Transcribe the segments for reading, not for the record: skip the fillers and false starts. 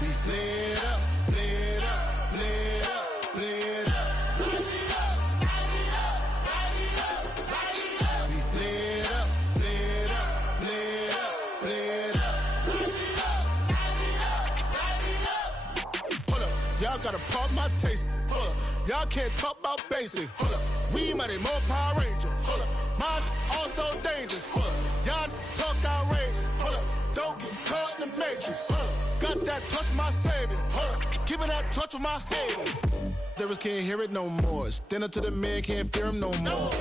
We lit up, lit up, lit up, lit up. Y'all gotta pump my taste. Hold up. Y'all can't talk about basic. Hold up. We mighty more Power Ranger. Hold up. Mine also dangerous. Hold up. Y'all talk outrageous. Hold up. Don't get caught in the matrix. Hold up. Got that touch my savior. Hold up. Give it that touch with my haters. Lyrics can't hear it no more. Stand up to the man, can't fear him no more.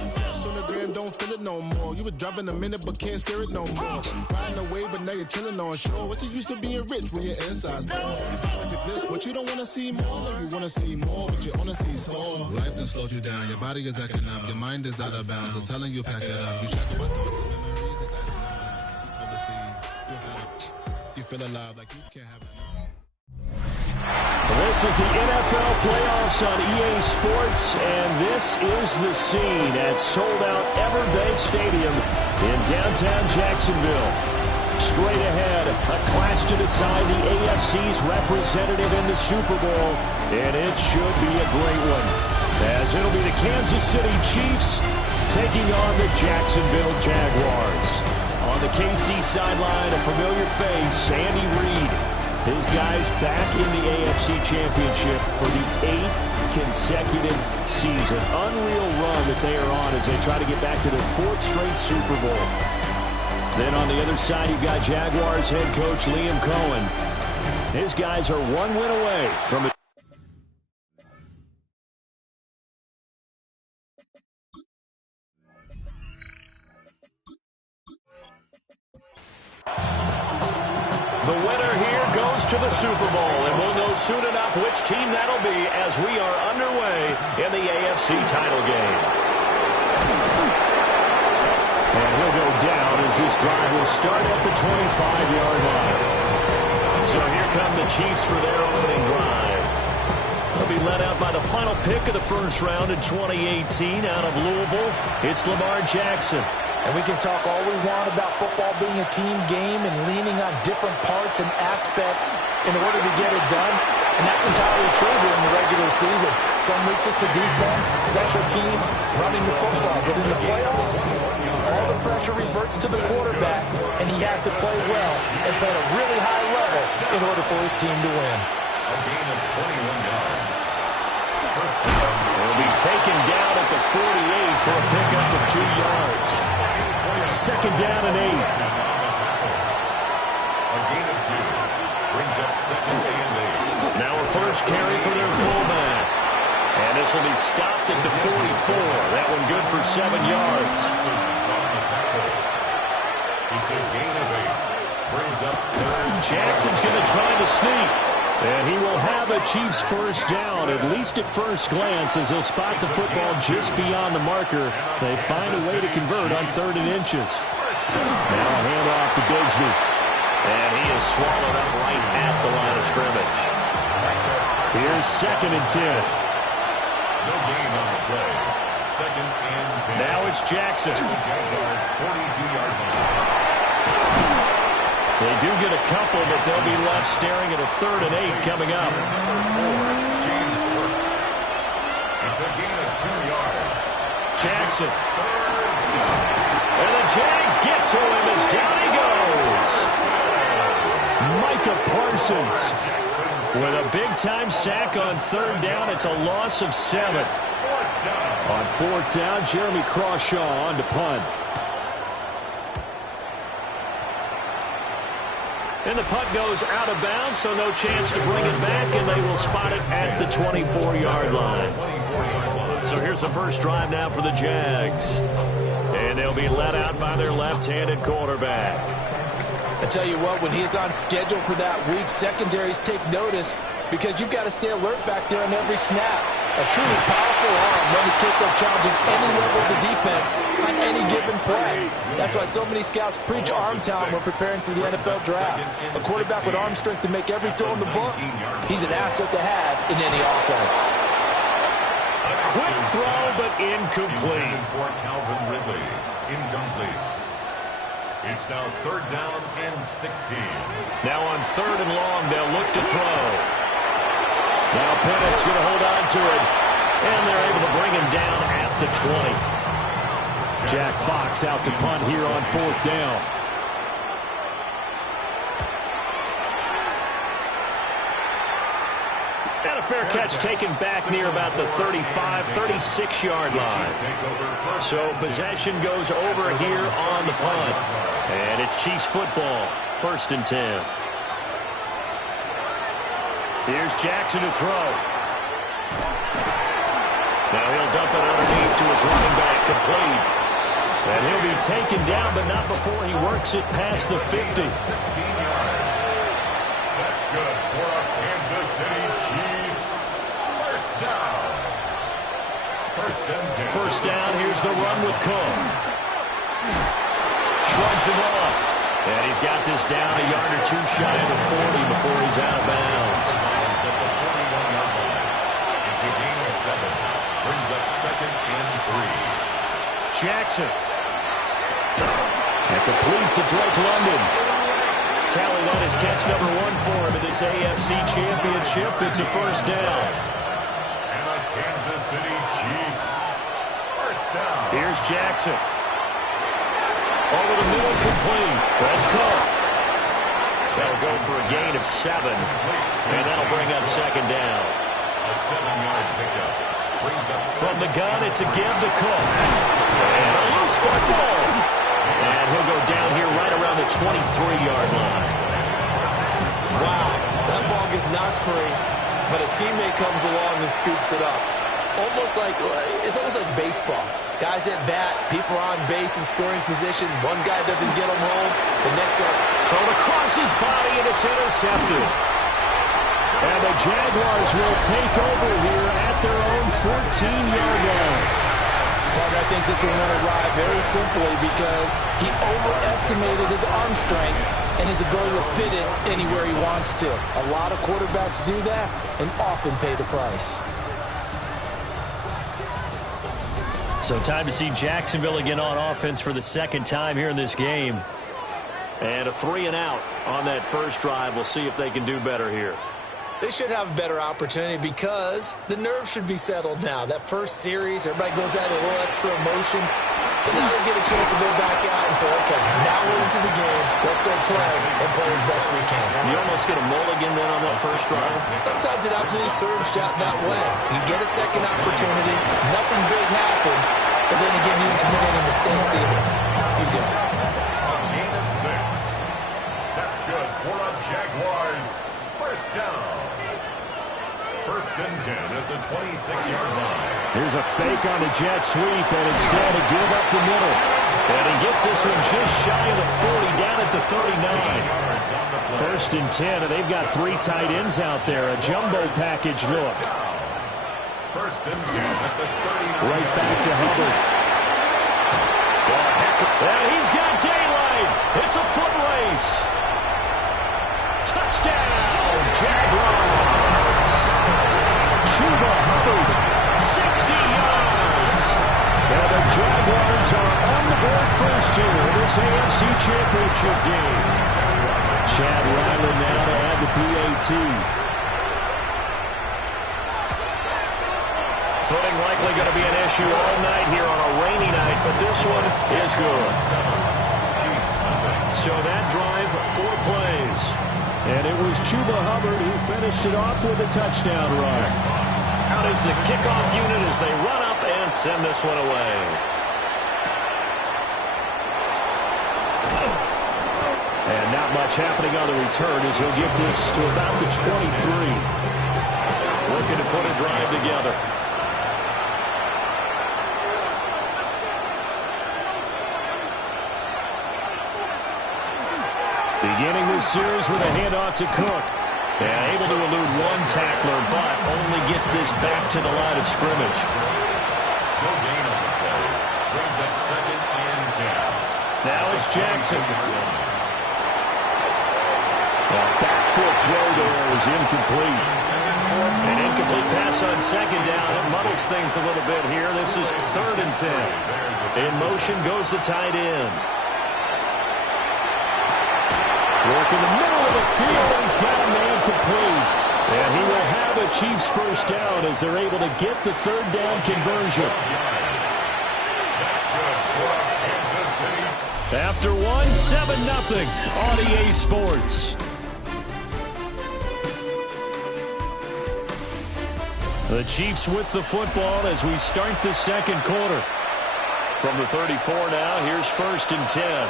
On the gram, don't feel it no more. You were driving a minute, but can't steer it no more. Riding away, but now you're chilling on shore. What's it used to being rich when your inside's poor? It's like this, what you don't want to see more. You want to see more, but you want to see sore. Life done slowed you down. Your body is acting up. Your mind is out of bounds. It's telling you pack it up. You shackle my thoughts and memories. It's adding up overseas. You feel alive like you can't have it. This is the NFL playoffs on EA Sports, and this is the scene at sold-out Everbank Stadium in downtown Jacksonville. Straight ahead, a clash to decide the AFC's representative in the Super Bowl, and it should be a great one, as it'll be the Kansas City Chiefs taking on the Jacksonville Jaguars. On the KC sideline, a familiar face, Andy Reid. His guys back in the AFC Championship for the 8th consecutive season. Unreal run that they are on as they try to get back to their 4th straight Super Bowl. Then on the other side, you've got Jaguars head coach Liam Cohen. His guys are 1 win away from it. The winner here goes to the Super Bowl, and we'll know soon enough which team that'll be as we are underway in the AFC title game. And he'll go down as this drive will start at the 25-yard line. So here come the Chiefs for their opening drive. They'll be led out by the final pick of the first round in 2018 out of Louisville. It's Lamar Jackson. And we can talk all we want about football being a team game and leaning on different parts and aspects in order to get it done. And that's entirely true during the regular season. Some weeks it's the defense, special teams, running the football. But in the playoffs, all the pressure reverts to the quarterback, and he has to play well and play at a really high level in order for his team to win. A gain of 21 yards. Will be taken down at the 48 for a pickup of 2 yards. Second down and 8. A gain of 2 brings up second and 8. Now a first carry for their fullback. And this will be stopped at the 44. That one good for 7 yards. It's a gain of 8. Brings up third. Jackson's going to try to sneak. And he will have a Chiefs first down, at least at first glance, as he'll spot the football just beyond the marker. They find a way to convert on 3rd and inches. Now a handoff to Bigsby. And he is swallowed up right at the line of scrimmage. Here's 2nd and 10. No gain on the play. 2nd and 10. Now it's Jackson. Jaguars 42-yard line. They do get a couple, but they'll be left staring at a 3rd and 8 coming up. James Burke. It's a gain of 2 yards. Jackson. And the Jags get to him as down he goes. Micah Parsons with a big-time sack on 3rd down. It's a loss of 7. On 4th down, Jeremy Crawshaw on to punt. And the punt goes out of bounds, so no chance to bring it back, and they will spot it at the 24-yard line. So here's the first drive now for the Jags. And they'll be led out by their left-handed quarterback. I tell you what, when he's on schedule for that week, secondaries take notice because you've got to stay alert back there on every snap. A truly powerful arm that is capable of challenging any level of the defense on any given play. That's why so many scouts preach arm talent when preparing for the NFL draft. A quarterback with arm strength to make every throw in the book, he's an asset to have in any offense. A quick throw, but incomplete. For Calvin Ridley. Incomplete. It's now 3rd down and 16. Now on 3rd and long, they'll look to throw. Now Pennett's going to hold on to it, and they're able to bring him down at the 20. Jack Fox out to punt here on 4th down. And a fair catch taken back near about the 35, 36-yard line. So possession goes over here on the punt. And it's Chiefs football, 1st and 10. Here's Jackson to throw. Now he'll dump it underneath to his running back, complete. And he'll be taken down, but not before he works it past the 50. 16 yards. That's good for our Kansas City Chiefs. 1st down. 1st and 10. 1st down, here's the run with Cook. Shrugs him off. And he's got this down a yard or two shy of the 40 before he's out of bounds. At the 41-yard line. It's a gain of 7. Brings up 2nd and 3. Jackson. And complete to Drake London. Tally that is catch number 1 for him in this AFC Championship. It's a 1st down. And the Kansas City Chiefs. 1st down. Here's Jackson. Over the middle, complete. That's Cook. That'll go for a gain of 7. And that'll bring up 2nd down. A 7-yard pickup. Brings up from the gun, it's a give to Cook. And a loose football. And he'll go down here right around the 23-yard line. Wow, that ball gets knocked free, but a teammate comes along and scoops it up. It's almost like baseball. Guys at bat, people are on base in scoring position. One guy doesn't get them home. The next guy thrown across his body, and it's intercepted. And the Jaguars will take over here at their own 14-yard line. But I think this one went awry very simply because he overestimated his arm strength and his ability to fit it anywhere he wants to. A lot of quarterbacks do that and often pay the price. So time to see Jacksonville again on offense for the 2nd time here in this game. And a 3-and-out on that first drive. We'll see if they can do better here. They should have a better opportunity because the nerves should be settled now. That first series, everybody goes out a little extra emotion. So now they get a chance to go back out and say, okay, now we're into the game. Let's go play and play as best we can. You almost get a mulligan then on that first drive. Sometimes it absolutely serves that way. You get a second opportunity. Nothing big happened. But then again, you didn't commit any mistakes either. Off you go. A gain of 6. That's good for our Jaguars. 1st down. 1st and 10 at the 26-yard line. Here's a fake on the jet sweep, and instead a give up the middle. And he gets this one just shy of the 40, down at the 39. 1st and 10, and they've got 3 tight ends out there. A jumbo package look. 1st and 10 at the 39. Right back to Hubbard. And he's got daylight. It's a foot race. Touchdown, Jaguars. Chuba Hubbard, 60 yards. And the Jaguars are on the board first here in this AFC Championship game. Chad Ryland now to add the PAT. Footing likely going to be an issue all night here on a rainy night, but this one is good. So that drive, 4 plays. And it was Chuba Hubbard who finished it off with a touchdown run. Out is the kickoff unit as they run up and send this one away. And not much happening on the return as he'll get this to about the 23. Looking to put a drive together. Beginning this series with a handoff to Cook. And able to elude 1 tackler, but only gets this back to the line of scrimmage. No gain on the play. Brings up 2nd and 10. Now it's Jackson. The back foot throw there is incomplete. An incomplete pass on 2nd down. It muddles things a little bit here. This is 3rd and 10. In motion goes the tight end. Work in the middle of the field, and he's got a man complete. And he will have a Chiefs first down as they're able to get the third down conversion. That's good for Kansas City. After one, 7-0 on EA Sports. The Chiefs with the football as we start the second quarter. From the 34 now, here's 1st and 10.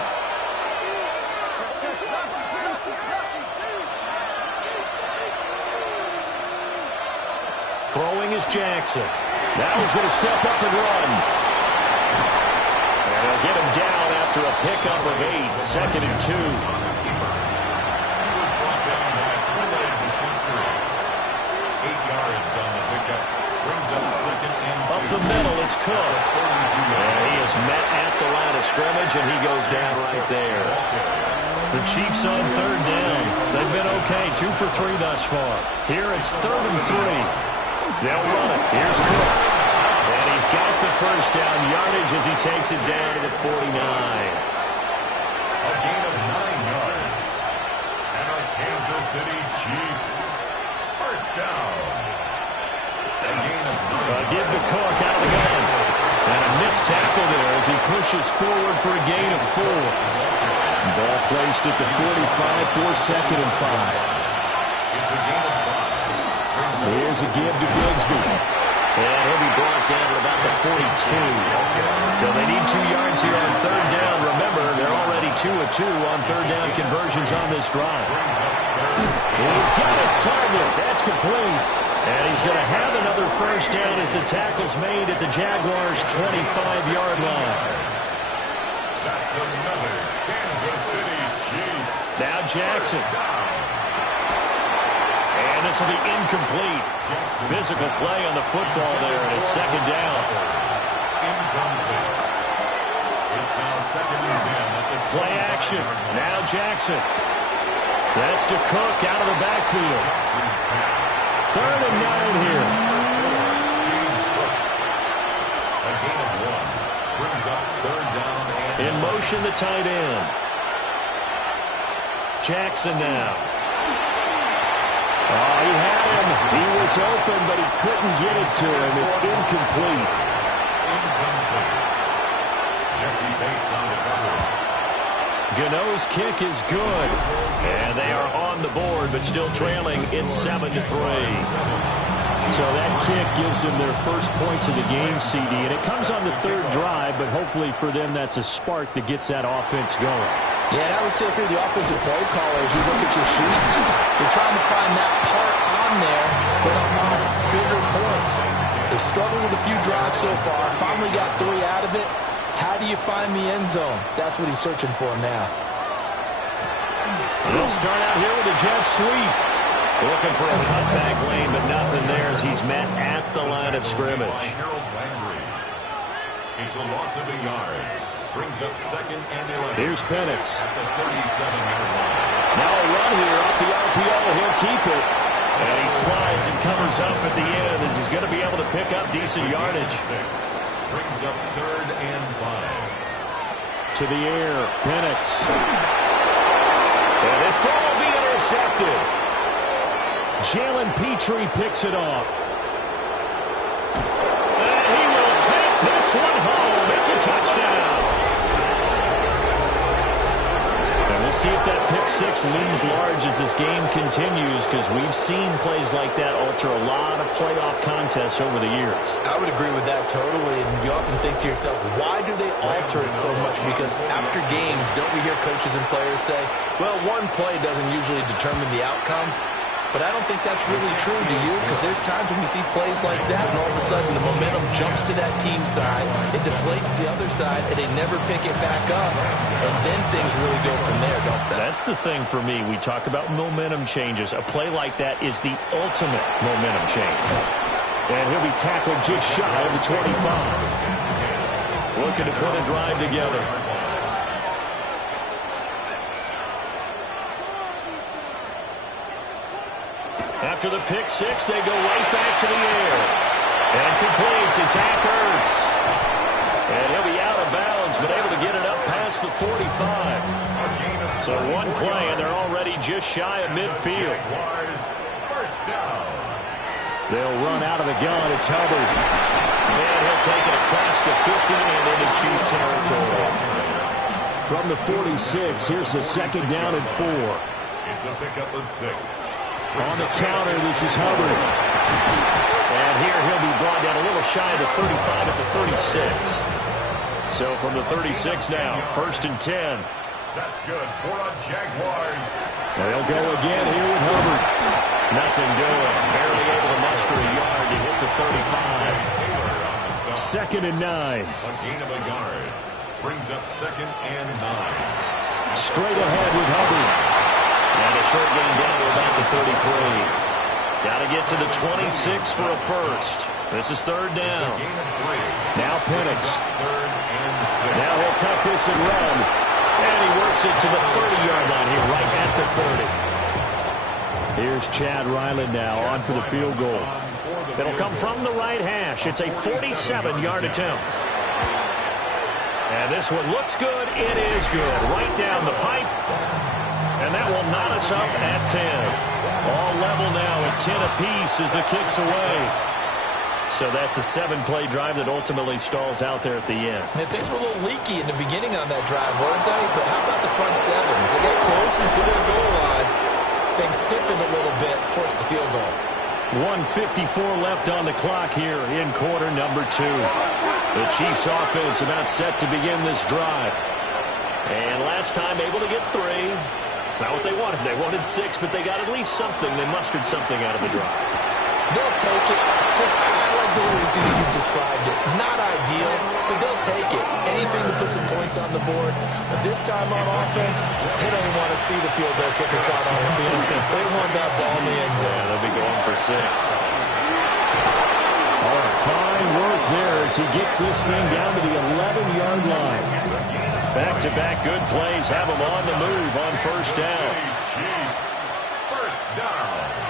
Throwing is Jackson. Now he's going to step up and run. And they'll get him down after a pickup of 8. 2nd and 2. He was brought down by Kool-Aid Patrice. 8 yards on the pickup. Brings up 2nd and 2. Up the middle, it's Cook. And he is met at the line of scrimmage, and he goes down right there. The Chiefs on 3rd down. They've been okay, 2 for 3 thus far. Here it's 3rd and 3. They'll run it. Here's Cook. And he's got the first down yardage as he takes it down to the 49. A gain of 9 yards. And our Kansas City Chiefs. First down. A gain of 9 Give to Cook out of the gun. And a missed tackle there as he pushes forward for a gain of 4. Ball placed at the 45 for 2nd and 5. It's a gain of 5. Here's a give to Grigsby. And he'll be brought down at about the 42. So they need 2 yards here on 3rd down. Remember, they're already 2 of 2 on 3rd down conversions on this drive. He's got his target. That's complete. And he's going to have another first down as the tackle's made at the Jaguars' 25-yard line. That's another Kansas City Chiefs. Now Jackson. And this will be incomplete. Physical play on the football there, and it's 2nd down. Incomplete. It's now 2nd and 10 at the Play action. Now Jackson. That's to Cook out of the backfield. 3rd and 9 here. James Cook. A gain of 1. Brings up 3rd down. In motion, the tight end. Jackson now. Oh, he had him. He was open, but he couldn't get it to him. It's incomplete. Incomplete. Jesse Bates on the cover. Gano's kick is good. And they are on the board, but still trailing. It's 7-3. So that kick gives them their first points of the game, CD. And it comes on the 3rd drive, but hopefully for them that's a spark that gets that offense going. Yeah, and I would say if you're the offensive play caller, as you look at your sheet, you're trying to find that part on there that unlocks bigger points. They've struggled with a few drives so far. Finally got 3 out of it. How do you find the end zone? That's what he's searching for now. They'll start out here with a jet sweep. Looking for a cutback lane, but nothing there as he's met at the line of scrimmage. It's a loss of a yard. Brings up 2nd and 11. Here's Penix. At the 37-yard line. Now a run here off the RPO. He'll keep it. And he slides and covers up at the end as he's going to be able to pick up decent yardage. Brings up 3rd and 5. To the air. Penix. And this throw will be intercepted. Jalen Petrie picks it off. And he will take this one home. It's a touchdown. And we'll see if that pick 6 looms large as this game continues, because we've seen plays like that alter a lot of playoff contests over the years. I would agree with that totally, and you often think to yourself, why do they alter it so much? Because after games, don't we hear coaches and players say, well, one play doesn't usually determine the outcome? But I don't think that's really true, do you? Because there's times when we see plays like that, and all of a sudden the momentum jumps to that team side, it deflates the other side, and they never pick it back up. And then things really go from there, don't they? That's the thing for me. We talk about momentum changes. A play like that is the ultimate momentum change. And he'll be tackled just shy of the 25. Looking to put a drive together. After the pick 6, they go right back to the air. And complete to Zach Ertz. And he'll be out of bounds, but able to get it up past past the 45. So one play, and they're already just shy of midfield. First down. They'll run out of the gun. It's Hubbard. And he'll take it across the 50 and into Chief territory. From the 46, here's the second down and 4. It's a pickup of 6. On the counter, this is Hubbard. And here he'll be brought down a little shy of the 35 at the 36. So from the 36 now, first and 10. That's good for a Jaguars. They'll go again here with Hubbard. Nothing doing. Barely able to muster a yard to hit the 35. Second and 9. A gain of a yard. Brings up second and 9. Straight ahead with Hubbard. And a short gain down to about the 33. Got to get to the 26 for a first. This is third down. Now Penix. Now he'll tuck this and run. And he works it to the 30-yard line here, right at the 30. Here's Chad Ryland now on for the field goal. It'll come from the right hash. It's a 47-yard attempt. And this one looks good. It is good. Right down the pipe. And that will knot us up at 10. All level now at 10 apiece as the kick's away. So that's a 7-play drive that ultimately stalls out there at the end. And things were a little leaky in the beginning on that drive, weren't they? But how about the front seven? As they get closer to their goal line, things stiffened a little bit, forced the field goal. 1:54 left on the clock here in quarter number 2. The Chiefs offense about set to begin this drive. And last time able to get 3. It's not what they wanted. They wanted 6, but they got at least something. They mustered something out of the drive. They'll take it. Just, I like the way you described it. Not ideal, but they'll take it. Anything to put some points on the board. But this time on offense, they don't even want to see the field goal kicker trot on the field. They want that ball in the end zone. Yeah, they'll be going for 6. Oh, fine work there as he gets this thing down to the 11-yard line. Back-to-back good plays have him on the move on first down. First down.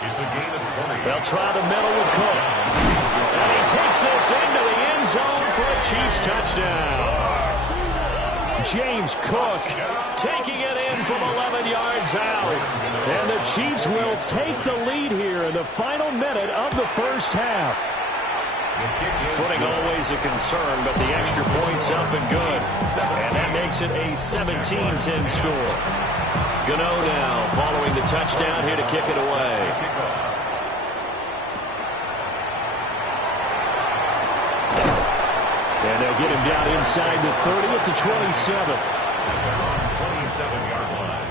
It's a gain of 20. They'll try the middle with Cook. And he takes this into the end zone for a Chiefs touchdown. James Cook taking it in from 11 yards out. And the Chiefs will take the lead here in the final minute of the first half. Footing always a concern, but the extra point's up and good. And that makes it a 17-10 score. Gano now following the touchdown here to kick it away. And they'll get him down inside the 30 at the 27. 27-yard line.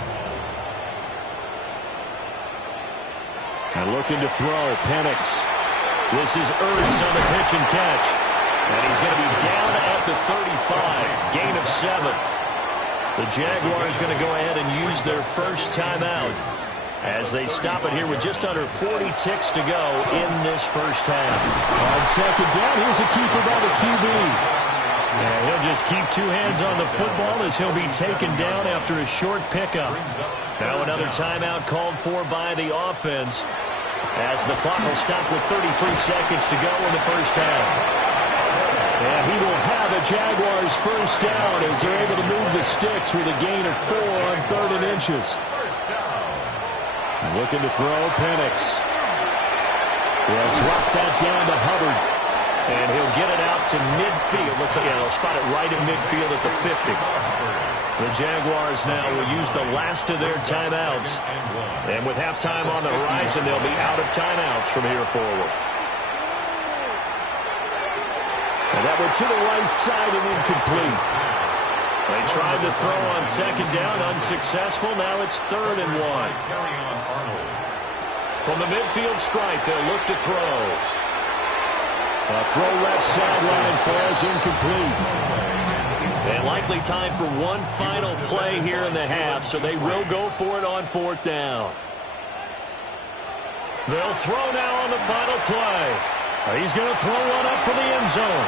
And looking to throw, Penix. This is Ertz on the pitch and catch. And he's going to be down at the 35. Gain of 7. The Jaguars going to go ahead and use their first timeout as they stop it here with just under 40 ticks to go in this first half. On second down, here's a keeper by the QB. And he'll just keep 2 hands on the football as he'll be taken down after a short pickup. Now another timeout called for by the offense as the clock will stop with 33 seconds to go in the first half. And he will have the Jaguars first down as they're able to move the sticks with a gain of 4 on 3rd and inches. Looking to throw, Penix. They'll drop that down to Hubbard. And he'll get it out to midfield. Looks like they'll spot it right in midfield at the 50. The Jaguars now will use the last of their timeouts. And with halftime on the horizon, they'll be out of timeouts from here forward. And that went to the right side and incomplete. They tried to throw on second down, unsuccessful. Now it's 3rd and 1. From the midfield stripe, they'll look to throw. A throw left sideline falls incomplete. And likely time for one final play here in the half, so they will go for it on 4th down. They'll throw now on the final play. He's going to throw one up for the end zone.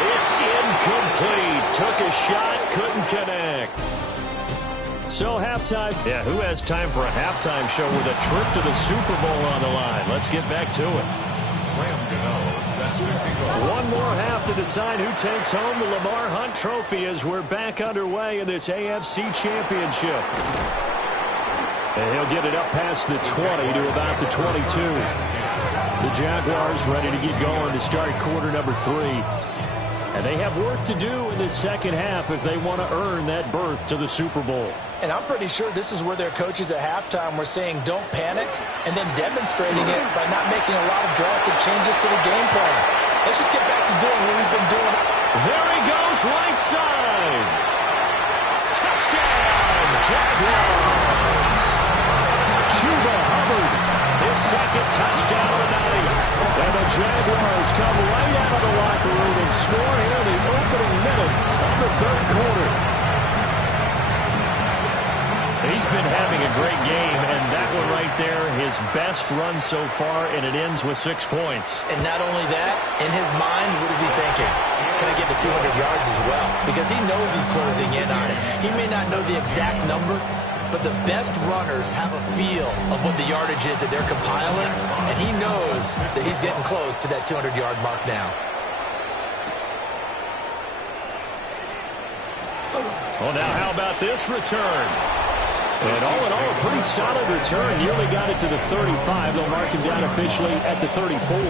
It's incomplete. Took a shot, couldn't connect. So halftime. Yeah, who has time for a halftime show with a trip to the Super Bowl on the line? Let's get back to it. Graham Gano set One more half to decide who takes home the Lamar Hunt Trophy as we're back underway in this AFC Championship. And he'll get it up past the 20 to about the 22. The Jaguars ready to get going to start quarter number 3. And they have work to do in the second half if they want to earn that berth to the Super Bowl. And I'm pretty sure this is where their coaches at halftime were saying don't panic and then demonstrating it by not making a lot of drastic changes to the game plan. Let's just get back to doing what we've been doing. There he goes, right side. Touchdown, Jaguars. Chuba Hubbard, his second touchdown of the night. And the Jaguars come right out of the locker room and score here in the opening minute of the third quarter. He's been having a great game, and that one right there, his best run so far, and it ends with 6 points. And not only that, in his mind, what is he thinking? Can I get to 200 yards as well? Because he knows he's closing in on it. He may not know the exact number, but the best runners have a feel of what the yardage is that they're compiling, and he knows that he's getting close to that 200-yard mark now. Well, now how about this return? And all in all, a pretty solid return. Nearly got it to the 35. They'll mark him down officially at the 34.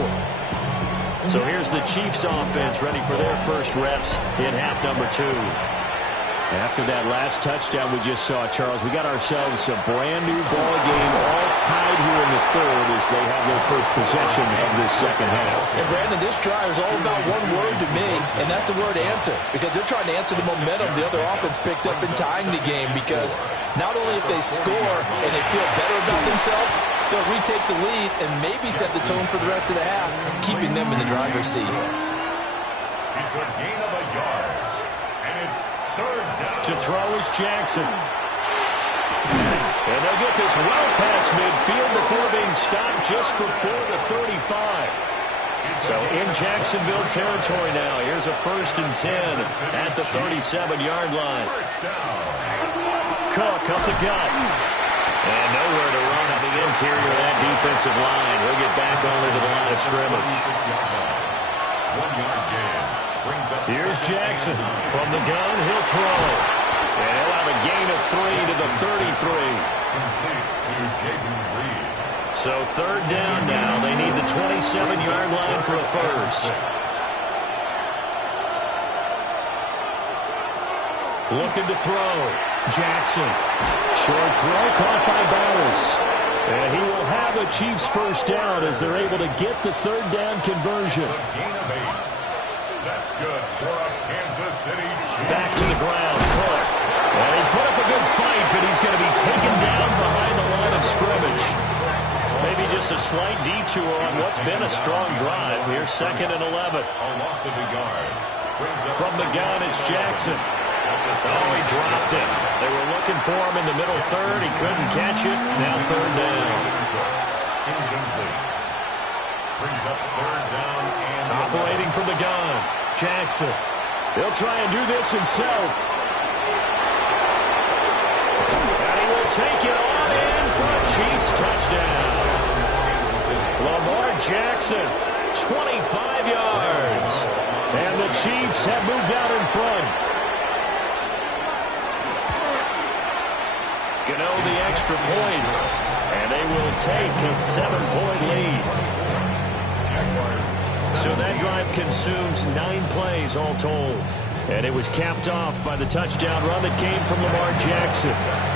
So here's the Chiefs offense ready for their first reps in half number 2. After that last touchdown we just saw, Charles, we got ourselves a brand new ball game, all tied here in the third as they have their first possession of this second half. And Brandon, this drive is all about one word to me, and that's the word answer, because they're trying to answer the momentum the other offense picked up in tying the game, because not only if they score and they feel better about themselves, they'll retake the lead and maybe set the tone for the rest of the half, keeping them in the driver's seat. It's a gain of a yard, and it's third down. To throw is Jackson. And they'll get this well past midfield before being stopped just before the 35. So in Jacksonville territory now. Here's a 1st and 10 at the 37-yard line. Cook up the gut. And nowhere to run on the interior of that defensive line. He'll get back only to the line of scrimmage. 1-yard gain. Here's Jackson. From the gun, he'll throw. And he'll have a gain of 3 to the 33. So third down now. They need the 27-yard line for a first. Looking to throw. Jackson. Short throw caught by Bowers. And he will have a Chiefs first down as they're able to get the third down conversion. That's good for a Kansas City Chiefs. Back to the ground. Cook. And he put up a good fight, but he's going to be taken down behind the line of scrimmage. Maybe just a slight detour on what's been a strong drive. Here's 2nd and 11. A loss of a yard. From the gun, it's Jackson. Oh, he dropped it. They were looking for him in the middle third. He couldn't catch it. Now third down. Incomplete. Brings up third down and operating from the gun. Jackson. He'll try and do this himself. And he will take it on in for a Chiefs touchdown. Lamar Jackson, 25 yards. And the Chiefs have moved out in front. Gano the extra point. And they will take a 7-point lead. So that drive consumes 9 plays all told. And it was capped off by the touchdown run that came from Lamar Jackson.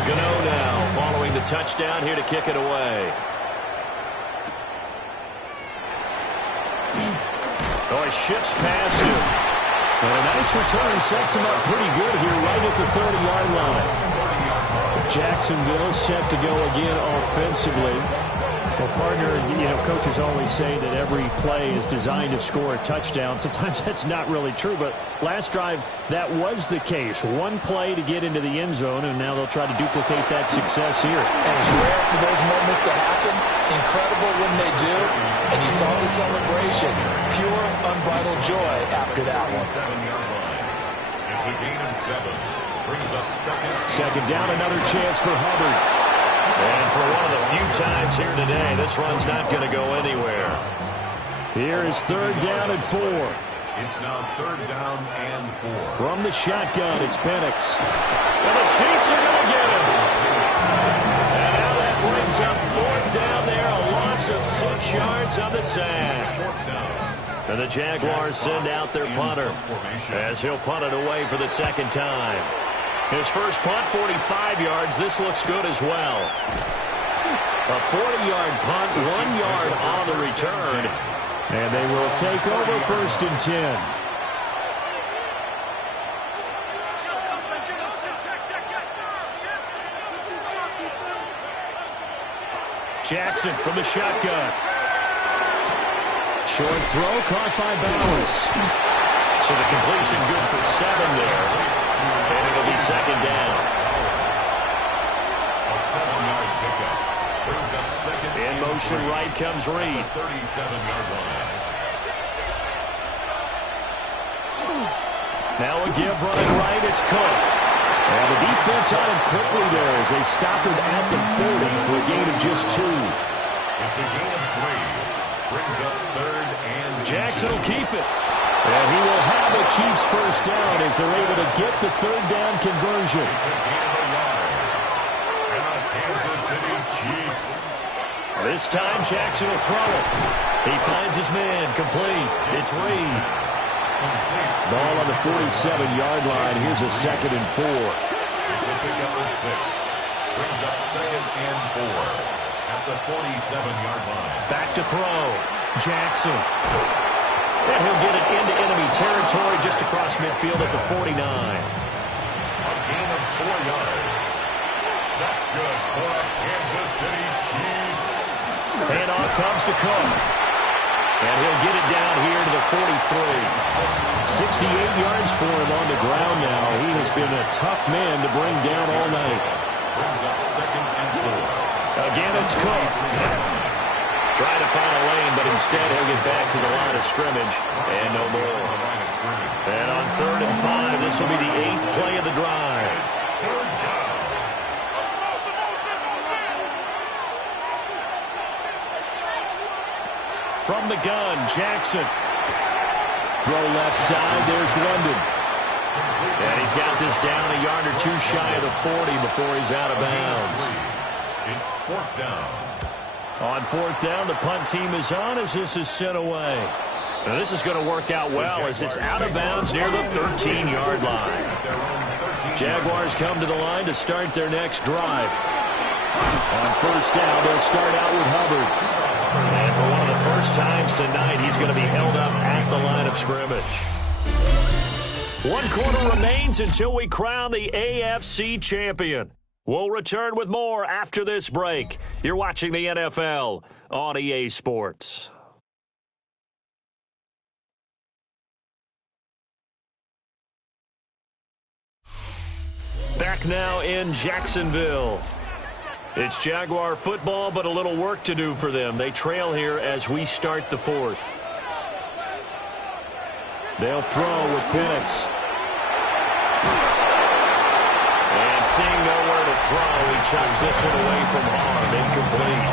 Gano now following the touchdown here to kick it away. Oh, he shifts past him. And a nice return sets him up pretty good here right at the 30-yard line. Jacksonville set to go again offensively. Well, partner, coaches always say that every play is designed to score a touchdown. Sometimes that's not really true, but last drive, that was the case. One play to get into the end zone, and now they'll try to duplicate that success here. And it's rare for those moments to happen. Incredible when they do. And you saw the celebration. Pure, unbridled joy after that one. 7-yard line. It's a gain of 7. Brings up second down, another chance for Hubbard. And for one of the few times here today, this run's not going to go anywhere. Here is third down and 4. It's now third down and 4. From the shotgun, it's Penix. And the Chiefs are going to get him. And now that brings up fourth down there, a loss of 6 yards on the sack. And the Jaguars send out their punter as he'll punt it away for the second time. His first punt, 45 yards. This looks good as well. A 40-yard punt, 1 yard on the return. And they will take over first and 10. Jackson from the shotgun. Short throw caught by Bowers. So the completion good for 7 there. And it'll be second down. A 7-yard pickup. Brings up second. In motion right comes Reed. 37-yard line. Now a give running right, it's Cook. And the defense on him quickly there as they stop him at the 40 for a gain of just 2. It's a gain of 3. Brings up third and Jackson will keep it. And he will have the Chiefs first down as they're able to get the third down conversion. It's a gain of 1 yard. And the Kansas City Chiefs. This time Jackson will throw it. He finds his man complete. It's Reed. Ball on the 47-yard line. Here's a second and 4. It's a pickup of 6. Brings up second and 4 at the 47-yard line. Back to throw. Jackson. And he'll get it into enemy territory just across midfield at the 49. A gain of 4 yards. That's good for the Kansas City Chiefs. Handoff comes to Cook. And he'll get it down here to the 43. 68 yards for him on the ground now. He has been a tough man to bring down all night. Brings up second and 4. Again, it's Cook. Trying to find a lane, but instead he'll get back to the line of scrimmage. And no more. And on third and 5, this will be the 8th play of the drive. From the gun, Jackson. Throw left side, there's London. And he's got this down a yard or 2 shy of the 40 before he's out of bounds. It's fourth down. On fourth down, the punt team is on as this is sent away. Now this is going to work out well as it's out of bounds near the 13-yard line. Jaguars come to the line to start their next drive. On first down, they'll start out with Hubbard. And for one of the first times tonight, he's going to be held up at the line of scrimmage. 1 quarter remains until we crown the AFC champion. We'll return with more after this break. You're watching the NFL on EA Sports. Back now in Jacksonville. It's Jaguar football, but a little work to do for them. They trail here as we start the fourth. They'll throw with Penix. And seeing nowhere to throw, he chucks this one away from Hard. Incomplete.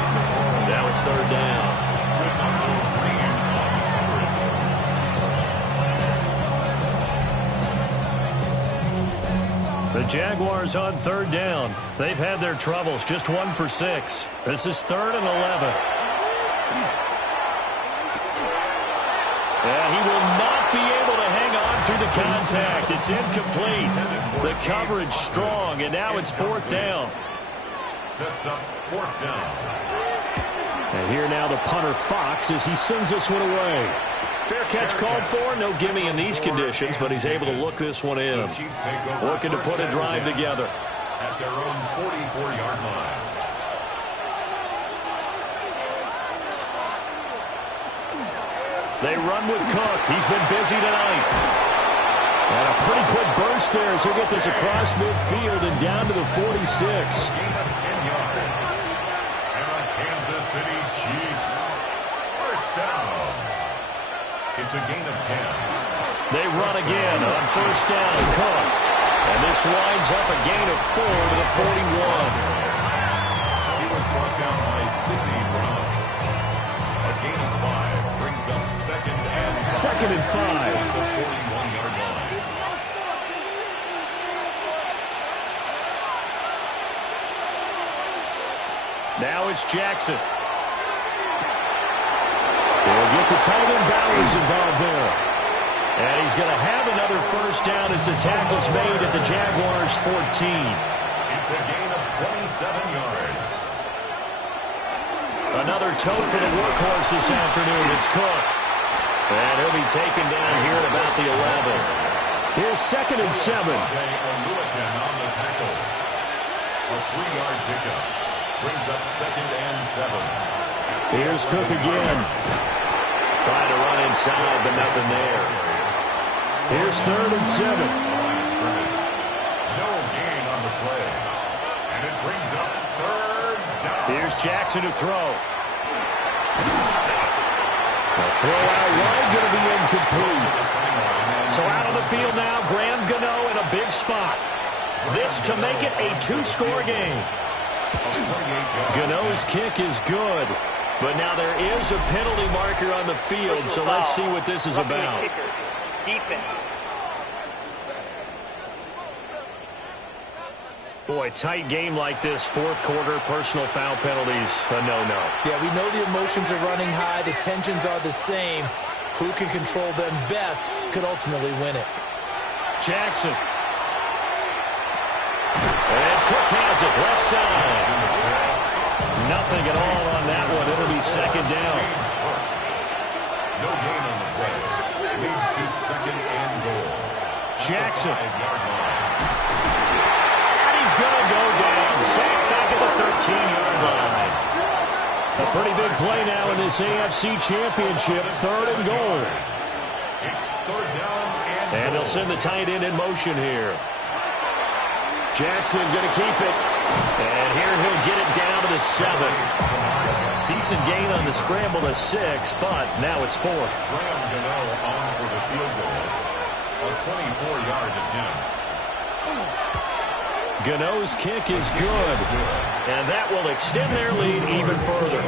Now it's third down. The Jaguars on third down. They've had their troubles, just 1 for 6. This is third and 11. And he will not be able to hang on through the contact. It's incomplete. The coverage strong, and now it's fourth down. Sets up fourth down. And here now the punter Fox as he sends this one away. Fair catch called for. No gimme in these conditions, but he's able to look this one in. Looking to put a drive together. At their own 44-yard line. They run with Cook. He's been busy tonight. And a pretty quick burst there as he'll get this across midfield and down to the 46. Gain of 10 yards. And the Kansas City Chiefs. First down. It's a gain of 10. They run again on first down. Cook. And this winds up a gain of 4 to the 41. He was brought down by Sidney Brown. A gain of 5 brings up 2nd and 5. The 41-yard line. Now it's Jackson. They'll get the tight end Bowers involved there. And he's going to have another first down as the tackle's made at the Jaguars' 14. It's a gain of 27 yards. Another tote for the workhorse this afternoon. It's Cook. And he'll be taken down here at about the 11. Here's 2nd and 7. On the tackle. A 3-yard pickup. Brings up 2nd and 7. Here's Cook again. Trying to run inside, but nothing there. Here's 3rd and 7. No gain on the play. And it brings up 3rd down. Here's Jackson to throw. The throw out wide going to be incomplete. So out on the field now, Graham Gano in a big spot. This to make it a 2-score game. Gano's kick is good, but now there is a penalty marker on the field, so let's see what this is about. Boy, tight game like this, 4th quarter, personal foul penalties, a no-no. Yeah, we know the emotions are running high, the tensions are the same. Who can control them best could ultimately win it. Jackson. And Cook has it, left side. Nothing at all on that one. It'll be 2nd down. No gain on the play. Leads to 2nd and goal. Jackson. And he's going to go down. Sacked back at the 13-yard line. A pretty big play now in this AFC Championship. 3rd and goal. It's 3rd down and they'll send the tight end in motion here. Jackson going to keep it. And here he'll get it down to the 7. Decent gain on the scramble to 6, but now it's 4th. Graham Gano on for the field goal. A 24-yard attempt. Gano's kick is good. And that will extend their lead even further.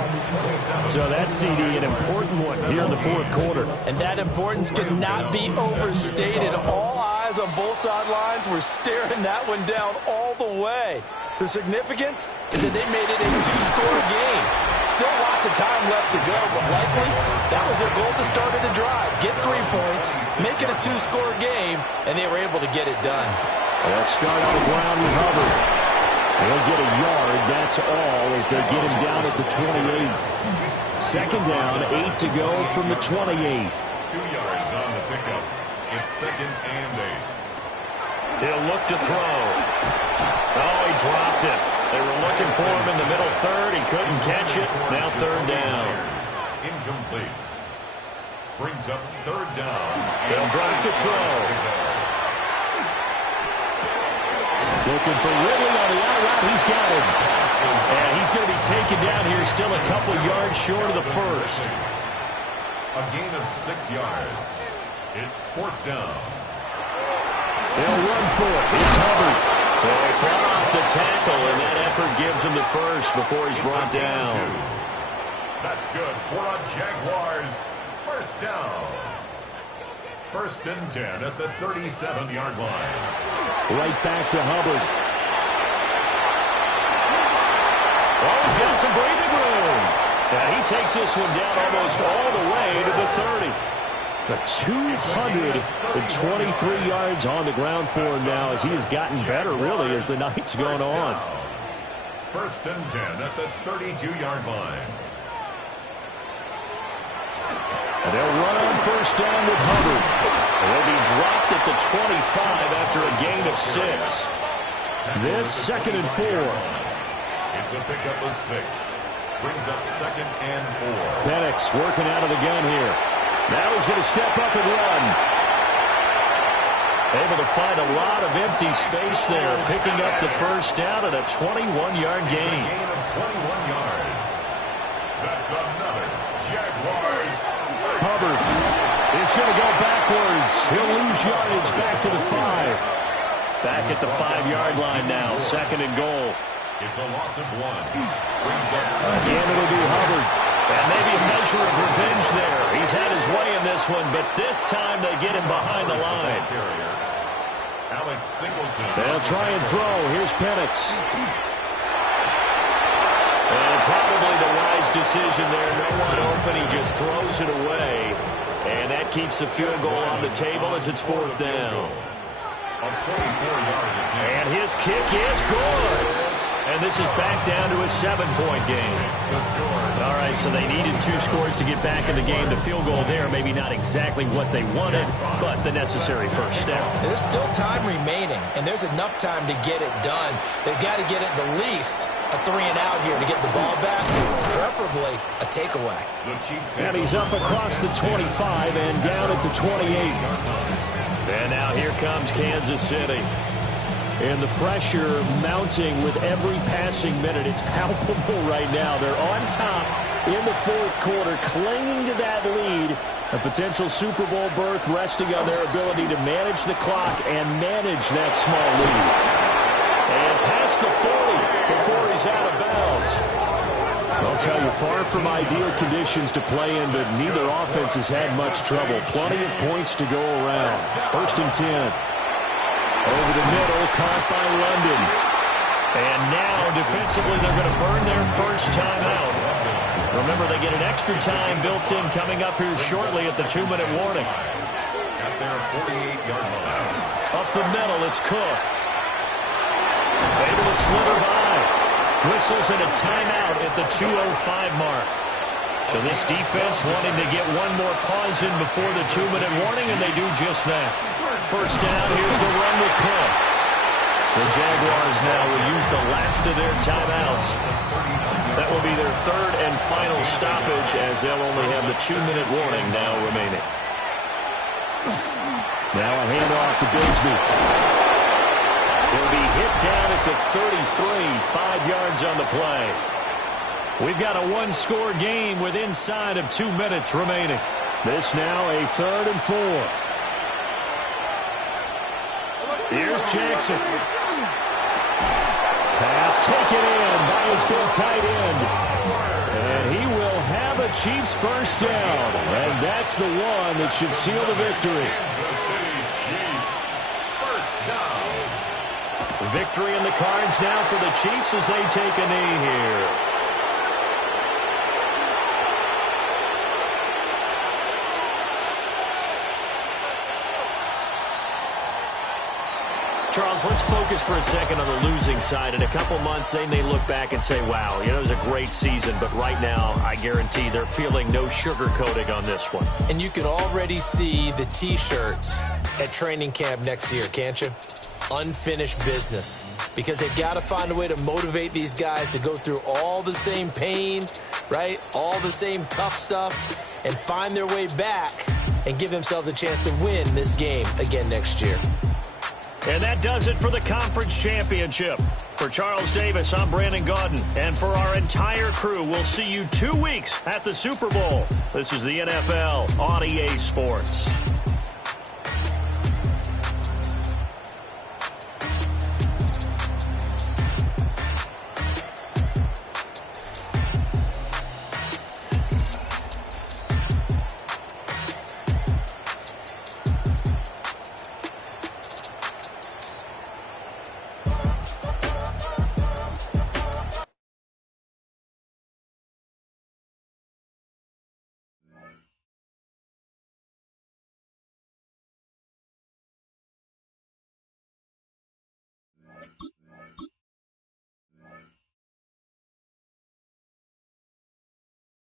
So that CD, an important one here in the 4th quarter. And that importance cannot be overstated. All eyes on both sidelines were staring that one down all the way. The significance is that they made it a 2-score game. Still lots of time left to go, but likely that was their goal at the start of the drive. Get 3 points, make it a 2-score game, and they were able to get it done. They'll start on the ground with Hubbard. He'll get a yard, that's all, as they get him down at the 28. 2nd down, 8 to go from the 28. 2 yards on the pickup. It's 2nd and 8. He'll look to throw. Oh, he dropped it. They were looking for him in the middle 3rd. He couldn't catch it. Now 3rd down. Incomplete. Brings up 3rd down. They'll drop to throw. Looking for Ridley on the out route. He's got him. And he's going to be taken down here, still a couple yards short of the 1st. A gain of 6 yards. It's 4th down. They'll run for it. It's Hubbard. So they fought off the tackle, and that effort gives him the 1st before he's brought down. That's good for a Jaguars 1st down. 1st and 10 at the 37-yard line. Right back to Hubbard. Oh, he's got some breathing room. And he takes this one down almost all the way to the 30. But 223 yards on the ground for him now as he has gotten better, really, as the night's gone on. 1st and 10 at the 32-yard line. And they'll run on 1st down with Hubbard. They'll be dropped at the 25 after a gain of 6. This 2nd and 4. It's a pickup of 6. Brings up 2nd and 4. Penix working out of the gun here. Now he's going to step up and run. Able to find a lot of empty space there, picking up the 1st down at a 21-yard gain. A gain of 21 yards. That's another Jaguars. Hubbard is going to go backwards. He'll lose yardage back to the 5. Back at the 5-yard line now, 2nd and goal. It's a loss of 1. Brings up 2nd. Again, it'll be Hubbard. And maybe a measure pressure of revenge there. He's had his way in this one, but this time they get him behind the line. They'll try and throw. Here's Penix. And probably the wise decision there. No one open. He just throws it away. And that keeps the field goal on the table as it's fourth down. And his kick is good. And this is back down to a 7-point game. All right, so they needed 2 scores to get back in the game. The field goal there, maybe not exactly what they wanted, but the necessary first step. There's still time remaining, and there's enough time to get it done. They've got to get it the least a 3-and-out here to get the ball back, preferably a takeaway. And he's up across the 25 and down at the 28. And now here comes Kansas City. And the pressure mounting with every passing minute. It's palpable right now. They're on top in the fourth quarter, clinging to that lead. A potential Super Bowl berth resting on their ability to manage the clock and manage that small lead. And past the 40 before he's out of bounds. I'll tell you, far from ideal conditions to play in, but neither offense has had much trouble. Plenty of points to go around. 1st and 10. Over the middle, caught by London. And now, defensively, they're going to burn their first timeout. Remember, they get an extra time built in coming up here shortly at the 2-minute warning. At their 48-yard line. Up the middle, it's Cook. Able to slither by. Whistles and a timeout at the 2:05 mark. So this defense wanting to get one more pause in before the 2-minute warning, and they do just that. First down, here's the run with Cook. The Jaguars now will use the last of their timeouts. That will be their 3rd and final stoppage, as they'll only have the 2-minute warning now remaining. Now a handoff to Bigsby. He'll be hit down at the 33, 5 yards on the play. We've got a 1-score game with inside of 2 minutes remaining. This now a 3rd and 4. Here's Jackson. Pass taken in by his big tight end. And he will have a Chiefs first down. And that's the one that should seal the victory. Kansas City Chiefs, first down. Victory in the cards now for the Chiefs as they take a knee here. Charles, let's focus for a second on the losing side. In a couple months, they may look back and say, wow, it was a great season. But right now, I guarantee they're feeling no sugarcoating on this one. And you can already see the T-shirts at training camp next year, can't you? Unfinished business. Because they've got to find a way to motivate these guys to go through all the same pain, right? All the same tough stuff, and find their way back and give themselves a chance to win this game again next year. And that does it for the conference championship. For Charles Davis, I'm Brandon Gaudin. And for our entire crew, we'll see you 2 weeks at the Super Bowl. This is the NFL on EA Sports.